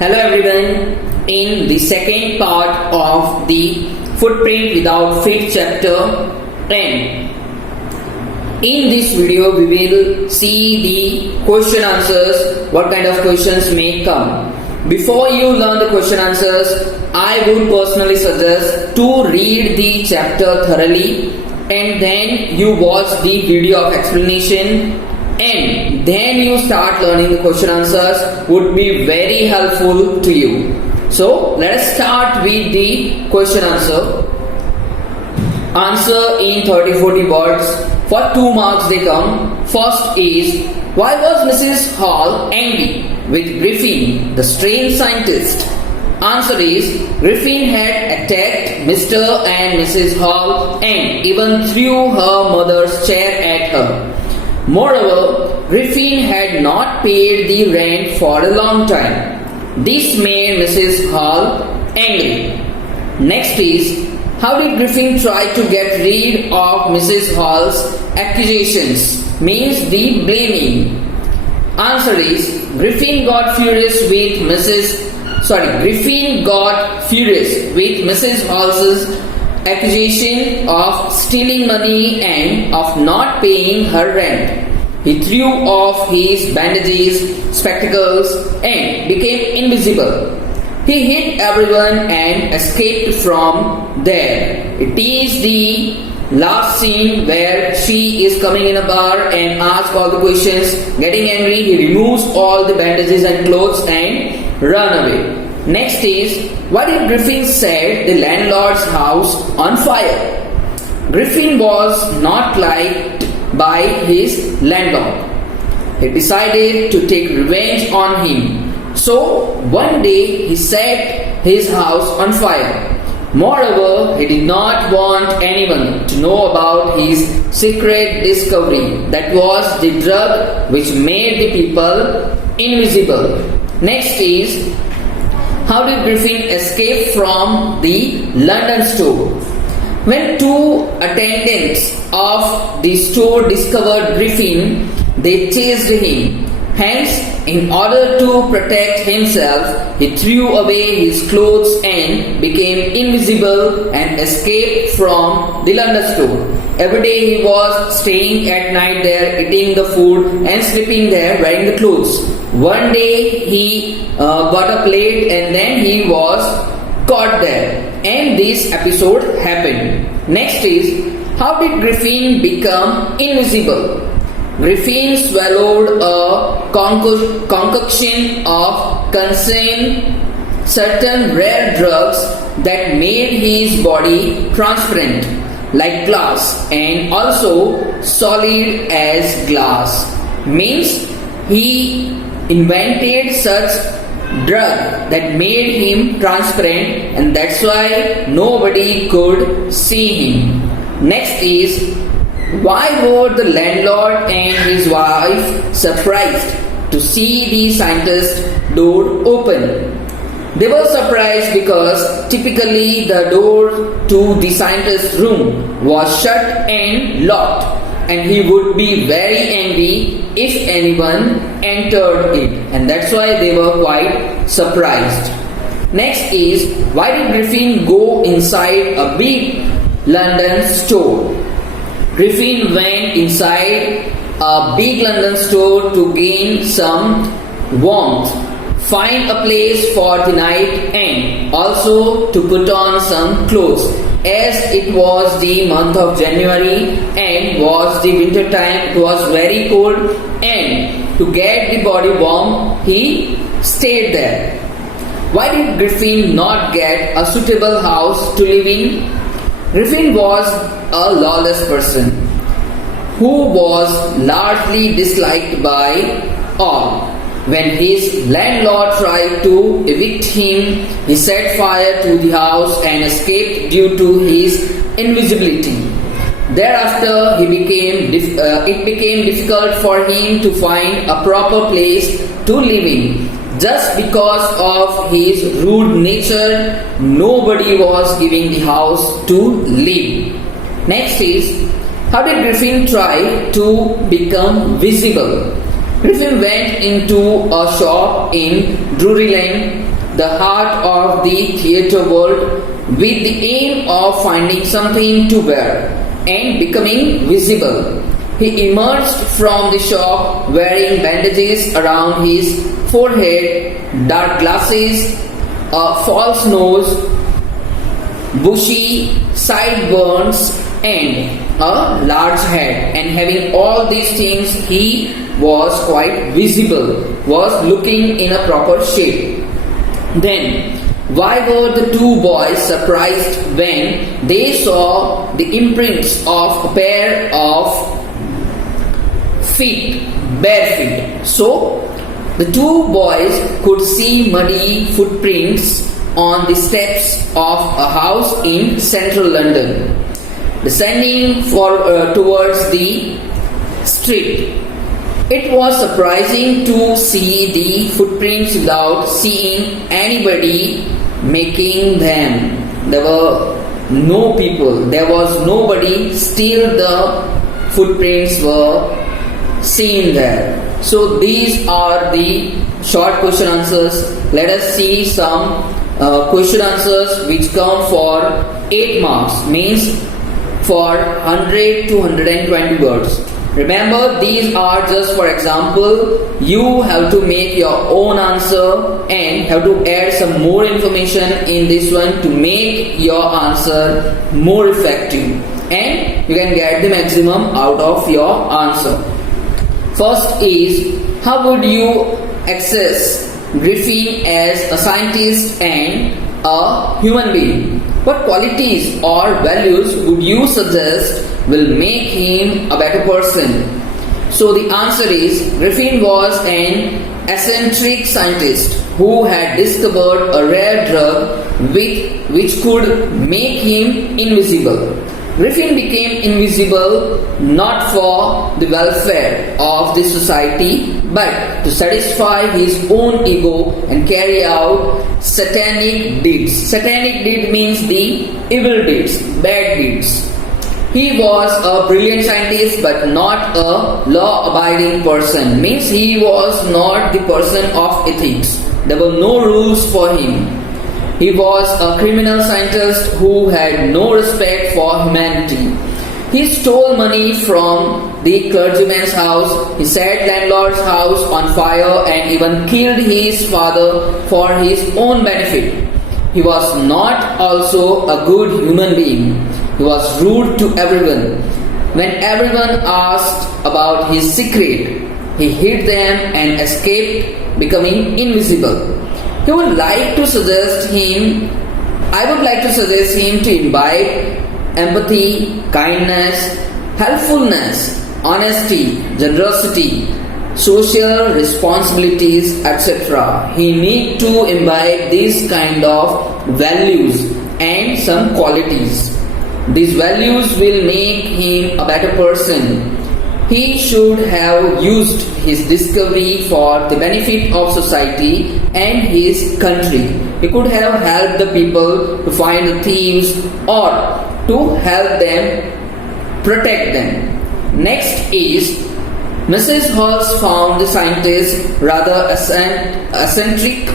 Hello everyone, in the second part of the Footprint Without Feet chapter 10. In this video we will see the question answers, what kind of questions may come. Before you learn the question answers, I would personally suggest to read the chapter thoroughly and then you watch the video of explanation and then you start learning the question answers would be very helpful to you. So let us start with the question answer. Answer in 30-40 words. For 2 marks they come. First is, why was Mrs. Hall angry with Griffin, the strange scientist? Answer is, Griffin had attacked Mr. and Mrs. Hall and even threw her mother's chair at her. Moreover, Griffin had not paid the rent for a long time. This made Mrs. Hall angry. Next is, how did Griffin try to get rid of Mrs. Hall's accusations? Means the blaming. Answer is, Griffin got furious with Mrs. Hall's accusation of stealing money and of not paying her rent. He threw off his bandages, spectacles and became invisible. He hit everyone and escaped from there. It is the last scene where she is coming in a bar and asks all the questions. Getting angry, he removes all the bandages and clothes and run away. Next is, why did Griffin set the landlord's house on fire? Griffin was not liked by his landlord. He decided to take revenge on him. So one day he set his house on fire. Moreover, he did not want anyone to know about his secret discovery, that was the drug which made the people invisible. Next is, how did Griffin escape from the London store? When 2 attendants of the store discovered Griffin, they chased him. Hence, in order to protect himself, he threw away his clothes and became invisible and escaped from the London store. Every day he was staying at night there, eating the food and sleeping there, wearing the clothes. One day he got up late and then he was caught there. And this episode happened. Next is, how did Griffin become invisible? Griffin swallowed a concoction of certain rare drugs that made his body transparent like glass and also solid as glass. Means he invented such drug that made him transparent and that's why nobody could see him. Next is, why were the landlord and his wife surprised to see the scientist's door open? They were surprised because typically the door to the scientist's room was shut and locked and he would be very angry if anyone entered it, and that's why they were quite surprised. Next is, why did Griffin go inside a big London store? Griffin went inside a big London store to gain some warmth, find a place for the night and also to put on some clothes, as it was the month of January and was the winter time. It was very cold and to get the body warm he stayed there. Why did Griffin not get a suitable house to live in? Griffin was a lawless person who was largely disliked by all. When his landlord tried to evict him, he set fire to the house and escaped due to his invisibility. Thereafter, it became difficult for him to find a proper place to live in. Just because of his rude nature, nobody was giving the house to live. Next is, how did Griffin try to become visible? Griffin went into a shop in Drury Lane the heart of the theatre world with the aim of finding something to wear and becoming visible. He emerged from the shop wearing bandages around his forehead, dark glasses, a false nose, bushy sideburns, and a large head. And having all these things, he was quite visible, was looking in a proper shape. Then, why were the two boys surprised when they saw the imprints of a pair of feet, bare feet? So, the two boys could see muddy footprints on the steps of a house in central London, descending towards the street. It was surprising to see the footprints without seeing anybody making them. There were no people, there was nobody, still the footprints were seen there. So these are the short question answers. Let us see some question answers which come for 8 marks, means for 100 to 120 words. Remember, these are just for example. You have to make your own answer and have to add some more information in this one to make your answer more effective, and you can get the maximum out of your answer. First is, how would you assess Griffin as a scientist and a human being? What qualities or values would you suggest will make him a better person? So the answer is, Griffin was an eccentric scientist who had discovered a rare drug which could make him invisible. Griffin became invisible not for the welfare of the society, but to satisfy his own ego and carry out satanic deeds. Satanic deed means the evil deeds, bad deeds. He was a brilliant scientist but not a law-abiding person, means he was not the person of ethics. There were no rules for him. He was a criminal scientist who had no respect for humanity. He stole money from the clergyman's house, he set landlord's house on fire and even killed his father for his own benefit. He was not also a good human being. He was rude to everyone. When everyone asked about his secret, he hid them and escaped, becoming invisible. I would like to suggest him to imbibe empathy, kindness, helpfulness, honesty, generosity, social responsibilities, etc. He need to imbibe these kind of values and some qualities. These values will make him a better person. He should have used his discovery for the benefit of society and his country. He could have helped the people to find the thieves or to help them, protect them. Next is, Mrs. Halls found the scientist rather eccentric.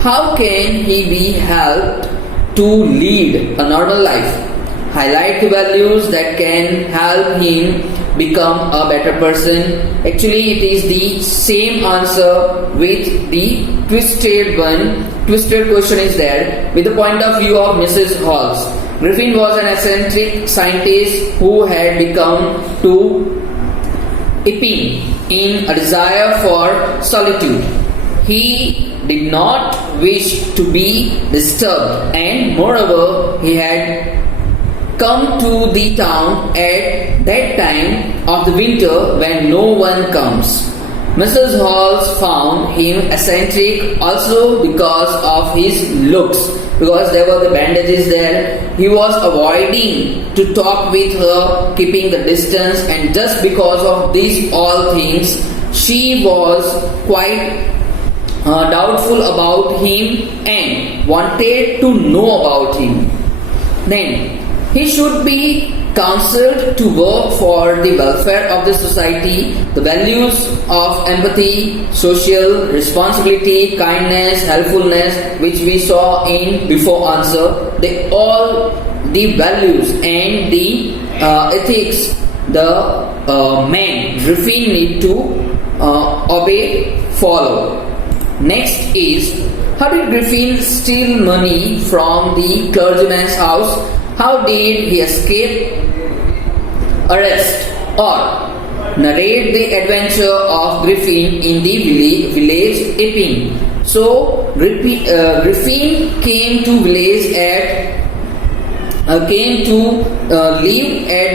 How can he be helped to lead a normal life? Highlight the values that can help him become a better person. Actually, it is the same answer with the twisted one. Twisted question is there with the point of view of Mrs. Halls. Griffin was an eccentric scientist who had become to Epping in a desire for solitude. He did not wish to be disturbed, and moreover, he had come to the town at that time of the winter when no one comes. Mrs. Halls found him eccentric also because of his looks, because there were the bandages there. He was avoiding to talk with her, keeping the distance, and just because of these all things, she was quite doubtful about him and wanted to know about him. Then, he should be counseled to work for the welfare of the society. The values of empathy, social responsibility, kindness, helpfulness, which we saw in before answer, they all the values and the ethics the man Griffin need to obey, follow. Next is, how did Griffin steal money from the clergyman's house? How did he escape arrest? Or narrate the adventure of Griffin in the village Epping. So Griffin came to live at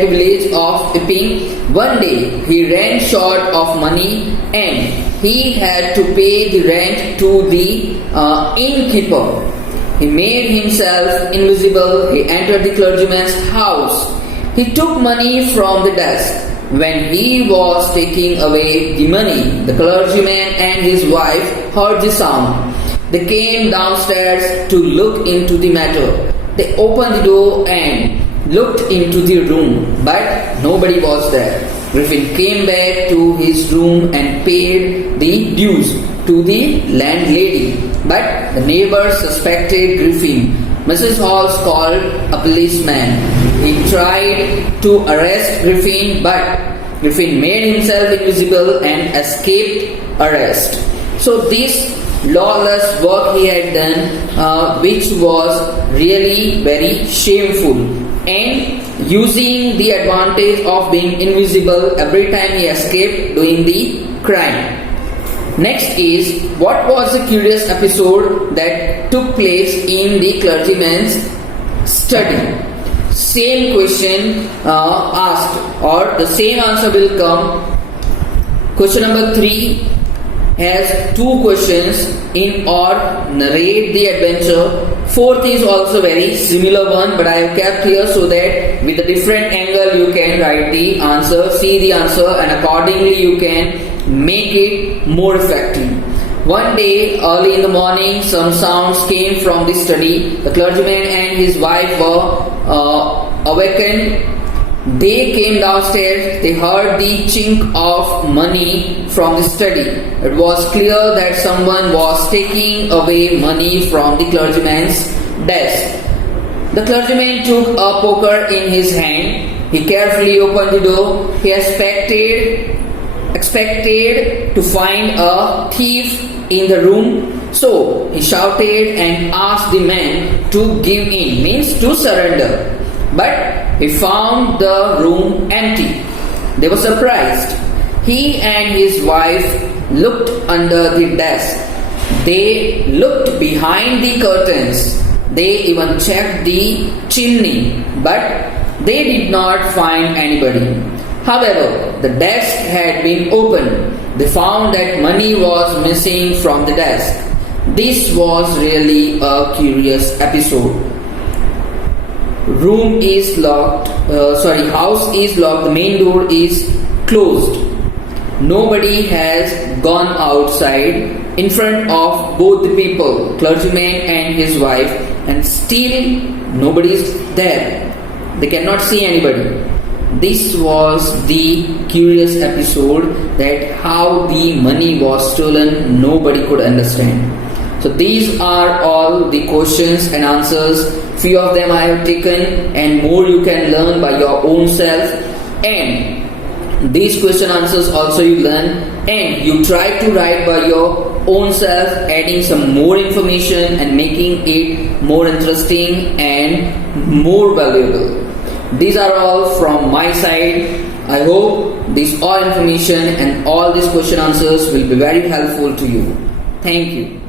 the village of Epping. One day he ran short of money and he had to pay the rent to the innkeeper. He made himself invisible. He entered the clergyman's house. He took money from the desk. When he was taking away the money, the clergyman and his wife heard the sound. They came downstairs to look into the matter. They opened the door and looked into the room, but nobody was there. Griffin came back to his room and paid the dues to the landlady, but the neighbors suspected Griffin. Mrs. Halls called a policeman. He tried to arrest Griffin, but Griffin made himself invisible and escaped arrest. So this lawless work he had done, which was really very shameful, and using the advantage of being invisible every time he escaped doing the crime. Next is, what was the curious episode that took place in the clergyman's study? Same question asked, or the same answer will come. Question number 3 has 2 questions in or narrate the adventure. 4th is also very similar one, but I have kept here so that with a different angle you can write the answer, see the answer, and accordingly you can make it more effective. One day early in the morning, some sounds came from the study. The clergyman and his wife were awakened. They came downstairs. They heard the chink of money from the study. It was clear that someone was taking away money from the clergyman's desk. The clergyman took a poker in his hand. He carefully opened the door. He expected to find a thief in the room. So he shouted and asked the man to give in, means to surrender. But he found the room empty. They were surprised. He and his wife looked under the desk. They looked behind the curtains. They even checked the chimney, but they did not find anybody. However, the desk had been opened. They found that money was missing from the desk. This was really a curious episode. House is locked, the main door is closed. Nobody has gone outside in front of both the people, clergyman and his wife, and still nobody is there. They cannot see anybody. This was the curious episode, that how the money was stolen, nobody could understand. So these are all the questions and answers. Few of them I have taken, and more you can learn by your own self. And these question answers also you learn, and you try to write by your own self, adding some more information and making it more interesting and more valuable. These are all from my side. I hope this all information and all these question answers will be very helpful to you. Thank you.